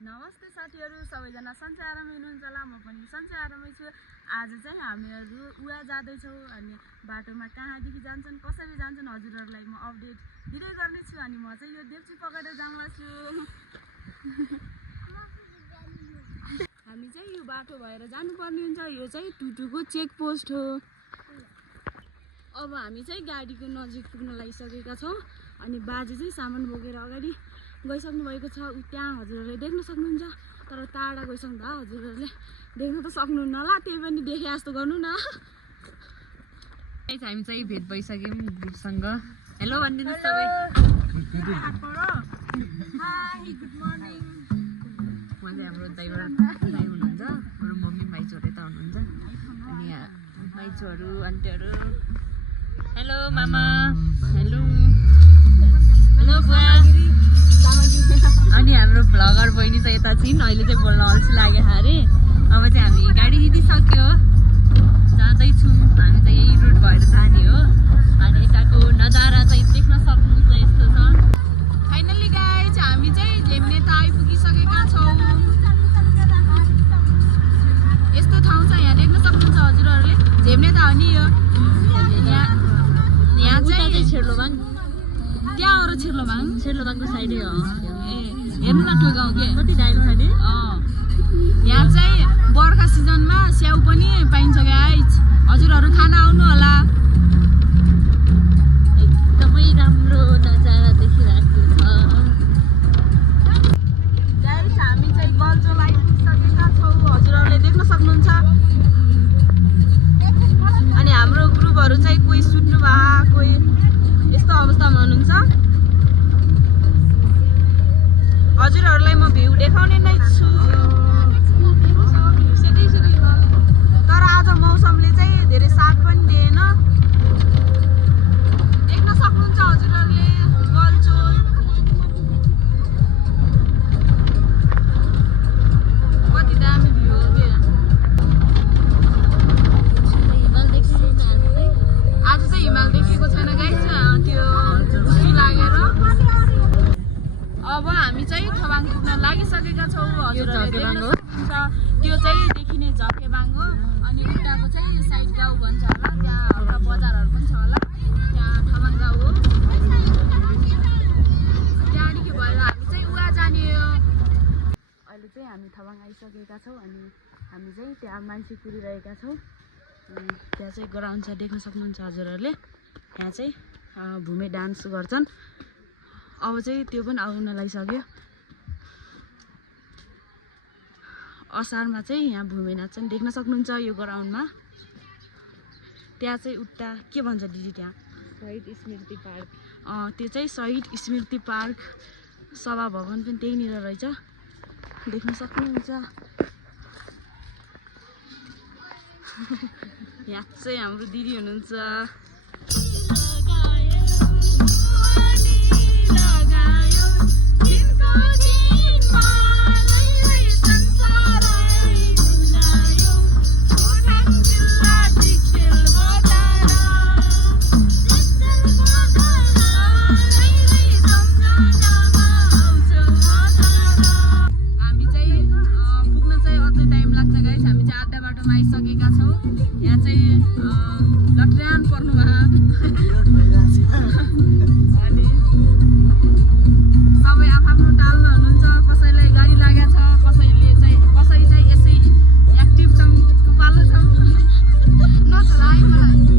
नमस्ते साथीहरु, सबैजना सन्चै आरामै हुनुहुन्छ होला। म पनि सन्चै आरामै छु। आज चाहिँ हामीहरु उया जाँदैछौँ अनि बाटोमा कहाँदेखि जान्छन्, कसरी जान्छन् हजुरहरुलाई म अपडेट दिँदै गर्ने छु। अनि म चाहिँ यो देप्ची पकेर जाँला छु। हामी चाहिँ यो बाटो भएर जानुपर्ने हुन्छ। यो चाहिँ टुटुको चेक पोस्ट हो। अब हामी चाहिँ गाडीको नजिक पुग्न लागिसकेका छौँ अनि बाजे चाहिँ सामान बोकेर अगाडि गइसक्नु भएको छ। त्यहाँ हजुरहरुले देख्न सक्नुहुन्छ, तर टाढा गइसक्नु भयो। हजुरहरुले देख्न त सक्नुहुन्न होला, त्यही पनि देखे जस्तो गर्नु न। हामी चाहिँ भेट भइसक्यौँ ग्रुपसँग। हेलो भनिदिनुहोस् सबै। High, good morning. उहाँ चाहिँ हाम्रो ड्राइभर दाइ हुनुहुन्छ, हाम्रो मम्मी माइजू यता हुनुहुन्छ अनि माइजूहरू आन्टीहरू। हेलो मामा। हेलो हेलो बुवा। अनि हाम्रो भ्लगर बहिनी चाहिँ यता छिन्। अहिले चाहिँ बोल्न अल्छी लाग्यो अरे। अब चाहिँ हामी गाडी हिँडिसक्यो, जाँदैछौँ। हामी चाहिँ यही रुट भएर जाने हो अनि यताको नजारा चाहिँ देख्न सक्नुहुन्छ, यस्तो छ। फाइनली गाइज हामी चाहिँ झेम्नेता आइपुगिसकेका छौँ। यस्तो ठाउँ छ, यहाँ देख्न सक्नुहुन्छ हजुरहरूले। झेम्नेता हो नि यो। यहाँ चाहिँ छेर्लोबाङ, त्यहाँ अरू छेर्लोबाङको साइडै हो। हेर्नु न त्यो गाउँ के कति दाइलो खाने। यहाँ चाहिँ बर्खा सिजनमा स्याउ पनि पाइन्छ गाइज। हजुरहरू खान आउनु होला। एकदमै राम्रो नजारा देखिरहेको छ। गाइज हामी चाहिँ गल्चोल आइपुगिसकेका छौँ, हजुरहरूले देख्न सक्नुहुन्छ। अनि हाम्रो ग्रुपहरू चाहिँ कोही सुत्नु भएको, कोही यस्तो अवस्थामा हुनुहुन्छ। हजुरहरूलाई म भ्यू देखाउने नै छु। तर आज मौसमले चाहिँ धेरै साथ पनि दिएन। देख्न सक्नुहुन्छ हजुरहरूले गल्चोल। कति दामी भ्यू हो के। आज चाहिँ हिमाल देखेको छैन गाइस, त्यो धुरी लागेर। अब हामी चाहिँ थबाङ पुग्न लागिसकेका छौँ। हजुरहरूले देख्न सक्नुहुन्छ त्यो चाहिँ देखिने झकेबाङ हो। अनि उताको चाहिँ साइड गाउँ भन्छ होला, त्यहाँ हल्का बजारहरू पनि छ होला, त्यहाँ थबाङ गाउँ हो। त्यहाँदेखि भएर हामी चाहिँ उहाँ जाने हो। अहिले चाहिँ हामी थबाङ आइसकेका छौँ अनि हामी चाहिँ त्यहाँ मान्छे कुरिरहेका छौँ। त्यहाँ चाहिँ ग्राउन्ड छ, देख्न सक्नुहुन्छ हजुरहरूले। यहाँ चाहिँ भूमे डान्स गर्छन्। अब चाहिँ त्यो पनि आउन लागिसक्यो। असारमा चाहिँ यहाँ भूमे नाच्छन्, देख्न सक्नुहुन्छ यो ग्राउन्डमा। त्यहाँ चाहिँ उता के भन्छ दिदी, त्यहाँ शहीद स्मृति पार्क। त्यो चाहिँ शहीद स्मृति पार्क सभा भवन पनि त्यहीँनिर रहेछ, देख्न सक्नुहुन्छ। यहाँ चाहिँ हाम्रो दिदी हुनुहुन्छ। आइसकेका छौँ। यहाँ चाहिँ लट्र्यान पर्नु भयो अनि सबै आफ्नो टालमा हुनुहुन्छ। कसैलाई गाडी लागेको छ, कसै चाहिँ यसै एक्टिभ छौँ, पालो छौँ।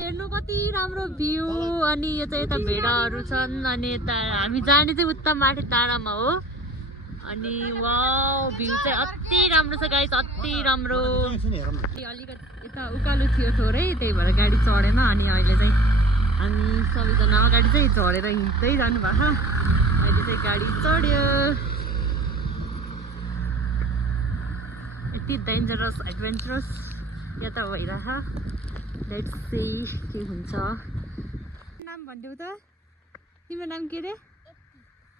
हेर्नु कति राम्रो भ्यू। अनि यो चाहिँ यता भेडाहरू छन् अनि यता हामी जाने चाहिँ उता माथि डाँडामा हो। अनि वाउ, भ्यू चाहिँ अति राम्रो छ गाइस, अति राम्रो। अलिकति यता उकालो थियो थोरै, त्यही भएर गाडी चढेन। अनि अहिले चाहिँ हामी सबैजना अगाडि चाहिँ झरेर हिँड्दै जानुभएको। अहिले चाहिँ गाडी चढ्यो। यति डेन्जरस एडभेन्चरस यता भइरह। लेट्स सी के हुन्छ। नाम भनिदेऊ त, तिम्रो नाम के रे?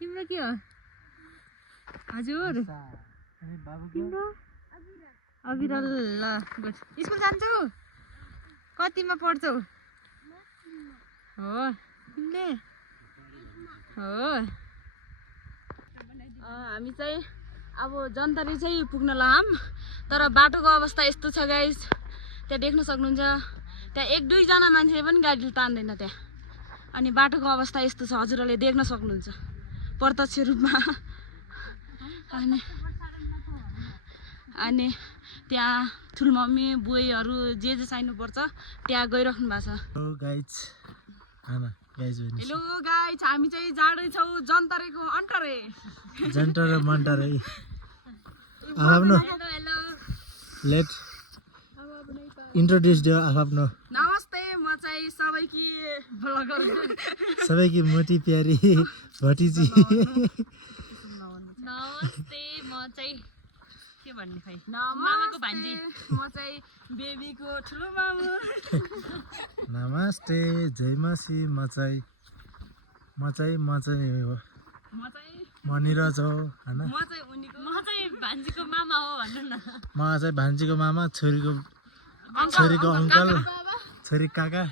तिम्रो के हो? हजुर तिम्रो अविरल। ल गुड। स्कुल जान्छौ? कतिमा पढ्छौ? हो तिमीले? हो हामी चाहिँ अब जन्तरी चाहिँ पुग्न लाम तर बाटोको अवस्था यस्तो छ गाइस त्यहाँ देख्न सक्नुहुन्छ त्यहाँ 1-2 जना मान्छेले पनि गाडी तान्दैन त्यहाँ अनि बाटोको अवस्था यस्तो छ हजुरहरूले देख्न सक्नुहुन्छ प्रत्यक्ष रूपमा अनि त्यहाँ ठुलमम्मी बुइहरू जे चाहिनुपर्छ त्यहाँ गइराख्नु भएको छ हेलो गाइस हामी चाहिँ जाँदैछौँ जन्तरेको अन्टरे जन्टर मन्टरै आफ्नो लेट इंट्रोड्यूस दियो आफ्नो नमस्ते म चाहिँ सबैकी ब्लगर सबैकी मोटी प्यारी भटिजी नमस्ते म चाहिँ के भन्ने खै मामाको भान्जी म चाहिँ बेबीको ठुलो मामु नमस्ते जयमासी म चाहिँ म निरज हो हैन म चाहिँ उनीको म चाहिँ भान्जीको मामा हो भन्नु न म चाहिँ भान्जीको मामा छोरीको अङ्कल छोरी काका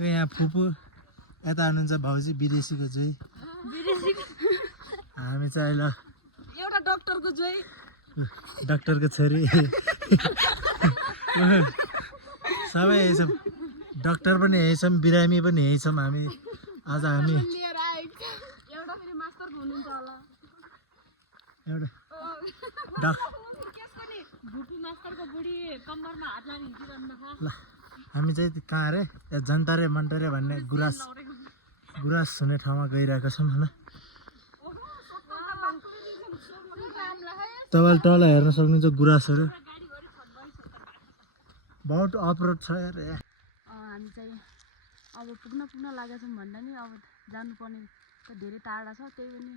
यहाँ फुपू यता हुनुहुन्छ भाउजी विदेशीको जोइ हामी चाहिँ अहिले एउटा डाक्टरको जोइ डाक्टरको छोरी सबै यही छौँ डाक्टर पनि यही छौँ बिरामी पनि यही छौँ हामी आज हामी लिएर आएको एउटा फेरि मास्टरको हुनुहुन्छ होला एउटा भुपी मास्टरको बुढी कम्मरमा हात लाने हिँडिरहनु भएको ल हामी चाहिँ कहाँ अरे जन्तरे मन्टरे भन्ने गुराँस हुने ठाउँमा गइरहेको छौँ होइन तपाईँले तल हेर्न सक्नुहुन्छ गुराँसहरू बहुत अफरोड छ यार हामी चाहिँ अब पुग्न लागेका छौँ भन्दा नि अब जानुपर्ने त धेरै टाढा छ त्यही पनि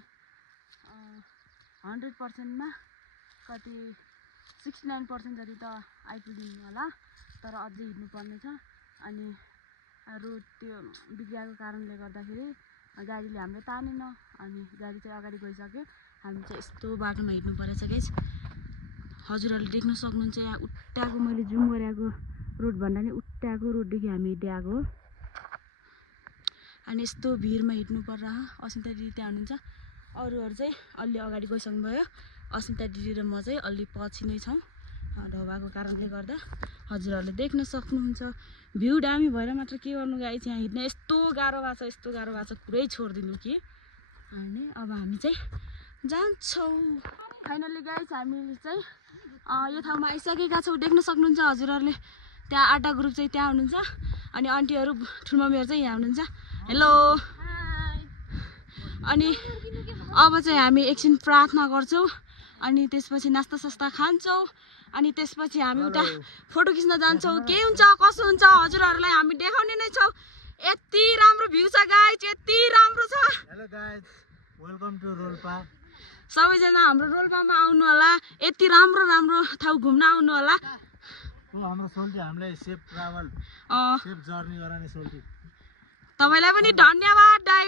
100%मा कति 69% जति त आइपुग्नु होला तर अझै हिँड्नुपर्ने छ अनि रोड त्यो बिग्रिएको कारणले गर्दाखेरि गाडीले हाम्रो तानेन अनि गाडी चाहिँ अगाडि गइसक्यो हामी चाहिँ यस्तो बाटोमा हिँड्नु परेछ गाइस हजुरहरूले देख्न सक्नुहुन्छ यहाँ उट्टाको मैले जुम गरेको रोड भन्दा नि उट्टाको रोडदेखि हामी हिँड्दै आएको हो अनि यस्तो भिडमा हिँड्नु पर्छ अस्मिता दिदी त्यहाँ हुनुहुन्छ अरूहरू चाहिँ अलि अगाडि गइसक्नुभयो अस्मिता दिदी र म चाहिँ अलि पछि नै छौँ ढोबाको कारणले गर्दा हजुरहरूले देख्न सक्नुहुन्छ भ्यू दामी भएर मात्र के गर्नु गाइस यहाँ हिँड्न यस्तो गाह्रो भएको छ पुरै छोडिदिनु कि अनि अब हामी चाहिँ जान्छौँ फाइनल्ली गाइस हामीले चाहिँ यो ठाउँमा आइसकेका छौँ देख्न सक्नुहुन्छ हजुरहरूले त्यहाँ आटा ग्रुप चाहिँ त्यहाँ हुनुहुन्छ अनि आन्टीहरू ठुलमम्मीहरू चाहिँ यहाँ हुनुहुन्छ हेलो अनि अब चाहिँ हामी एकछिन प्रार्थना गर्छौँ अनि त्यसपछि नास्ता सास्ता खान्छौँ अनि त्यसपछि हामी उता फोटो खिच्न जान्छौँ के हुन्छ कसो हुन्छ हजुरहरूलाई हामी देखाउने नै छौँ यति राम्रो भ्यू छ गाइस यति राम्रो छ hello guys welcome to Rolpa सबैजना हाम्रो रोल्पामा आउनु होला यति राम्रो ठाउँ घुम्न आउनु होला हाम्रो सोल्टी हामीलाई सेफ ट्राभल सेफ जर्नी गराउने सोल्टी तपाईलाई पनि धन्यवाद दाइ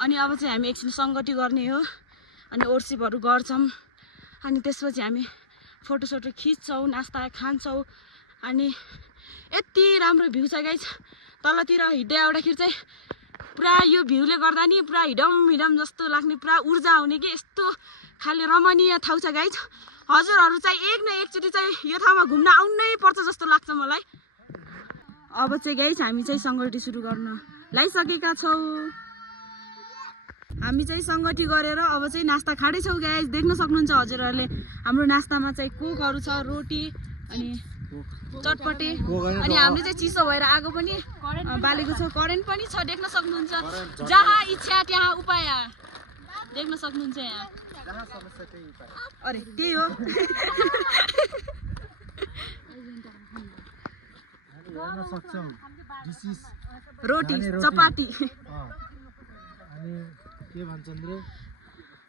अनि अब चाहिँ हामी एकछिन सङ्गति गर्ने हो अनि वर्सिपहरू गर्छौँ अनि त्यसपछि हामी फोटोसोटो खिच्छौँ नास्ता खान्छौँ अनि यति राम्रो भ्यू छ गाइस तलतिर हिँड्दै आउँदाखेरि चाहिँ पुरा यो भ्यूले गर्दा नि पुरा हिडम जस्तो लाग्ने पुरा ऊर्जा आउने कि यस्तो खाले रमणीय ठाउँ छ गाइस हजुरहरू चाहिँ एक न एकचोटि चाहिँ यो ठाउँमा घुम्न आउनै पर्छ जस्तो लाग्छ मलाई अब चाहिँ गाइस हामी चाहिँ सङ्गति सुरु गर्न लागिसकेका छौँ हामी चाहिँ सङ्गति गरेर अब चाहिँ नास्ता खाँदैछौँ गाइस देख्न सक्नुहुन्छ हजुरहरूले हाम्रो नास्तामा चाहिँ कोकहरू छ रोटी अनि चटपटे अनि हामीले चाहिँ चिसो भएर आगो पनि बालेको छ करेन्ट पनि छ देख्न सक्नुहुन्छ जहाँ इच्छा त्यहाँ उपाय देख्न सक्नुहुन्छ यहाँ अरे त्यही हो रोटी चपाती अनि के भन्छन् रे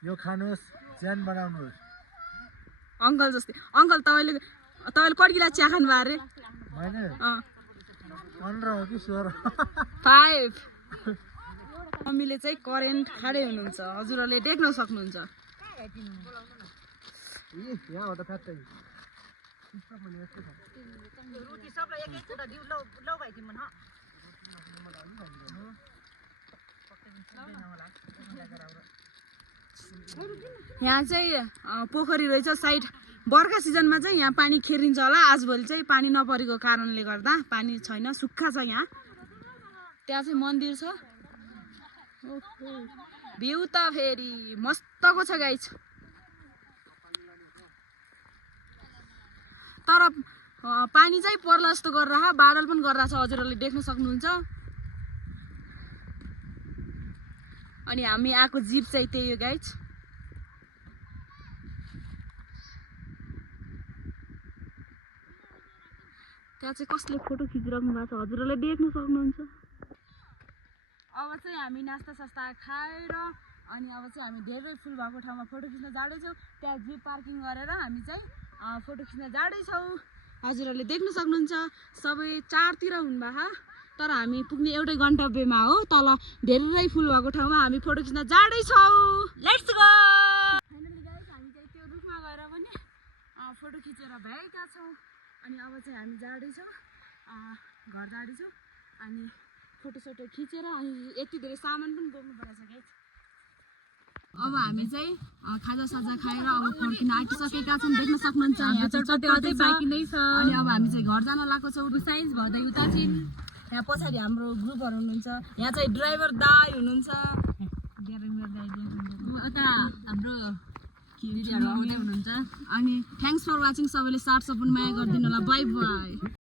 यो खानुहोस् ज्यान बनाउनुहोस् अङ्कल जस्तै अङ्कल तपाईँले कड्किला चिया खानुभयो अरे मैले 15 हो कि 16 5 मम्मीले चाहिँ करेन्ट खाँदै हुनुहुन्छ हजुरहरूले देख्न सक्नुहुन्छ यहाँ चाहिँ पोखरी रहेछ साइड बर्खा सिजनमा चाहिँ यहाँ पानी खेरिन्छ होला आजभोलि चाहिँ पानी नपरेको कारणले गर्दा पानी छैन सुक्खा छ यहाँ त्यहाँ चाहिँ मन्दिर छ भ्यू त फेरि मस्तको छ गाइस तर पानी चाहिँ पर्ला जस्तो गरेर बादल पनि गरिरहेको छ हजुरहरूले देख्न सक्नुहुन्छ अनि हामी आएको जीप चाहिँ त्यही हो गाइस त्यहाँ चाहिँ कसले फोटो खिचिराख्नु भएको छ हजुरहरूले देख्न सक्नुहुन्छ अब चाहिँ हामी नास्ता सास्ता खाएर अनि अब चाहिँ हामी धेरै फुल भएको ठाउँमा फोटो खिच्न जाँदैछौँ त्यहाँ जीप पार्किङ गरेर हामी चाहिँ फोटो खिच्न जाँदैछौँ हजुरहरूले देख्न सक्नुहुन्छ सबै चारतिर हुनुभएको तर हामी पुग्ने एउटै गन्तव्यमा हो तल धेरै फुल भएको ठाउँमा हामी फोटो खिच्न जाँदैछौँ लेट्स गो फाइनली गाइस हामी चाहिँ त्यो रुखमा गएर पनि फोटो खिचेर भ्याएका छौँ अनि अब चाहिँ हामी जाँदैछौँ घर जाँदैछौँ अनि फोटोसोटो खिचेर अनि यति धेरै सामान पनि बोक्नु परेछ गाइस अब हामी चाहिँ खाजा साजा खाएर अब फर्किन आँटिसकेका छौँ देख्न सक्नुहुन्छ यहाँ चटपटे अझै बाँकी नै छ अनि अब हामी चाहिँ घर जान लागेको छौँ साइन्स भर्दै उता छिन् यहाँ पछाडि हाम्रो ग्रुपहरू हुनुहुन्छ यहाँ चाहिँ ड्राइभर दाई हुनुहुन्छ उता हाम्रो दिदीहरू आउँदै हुनुहुन्छ अनि थ्याङ्क्स फर वाचिङ सबैले साथ सपोर्ट माया गरिदिनु होला बाई बाई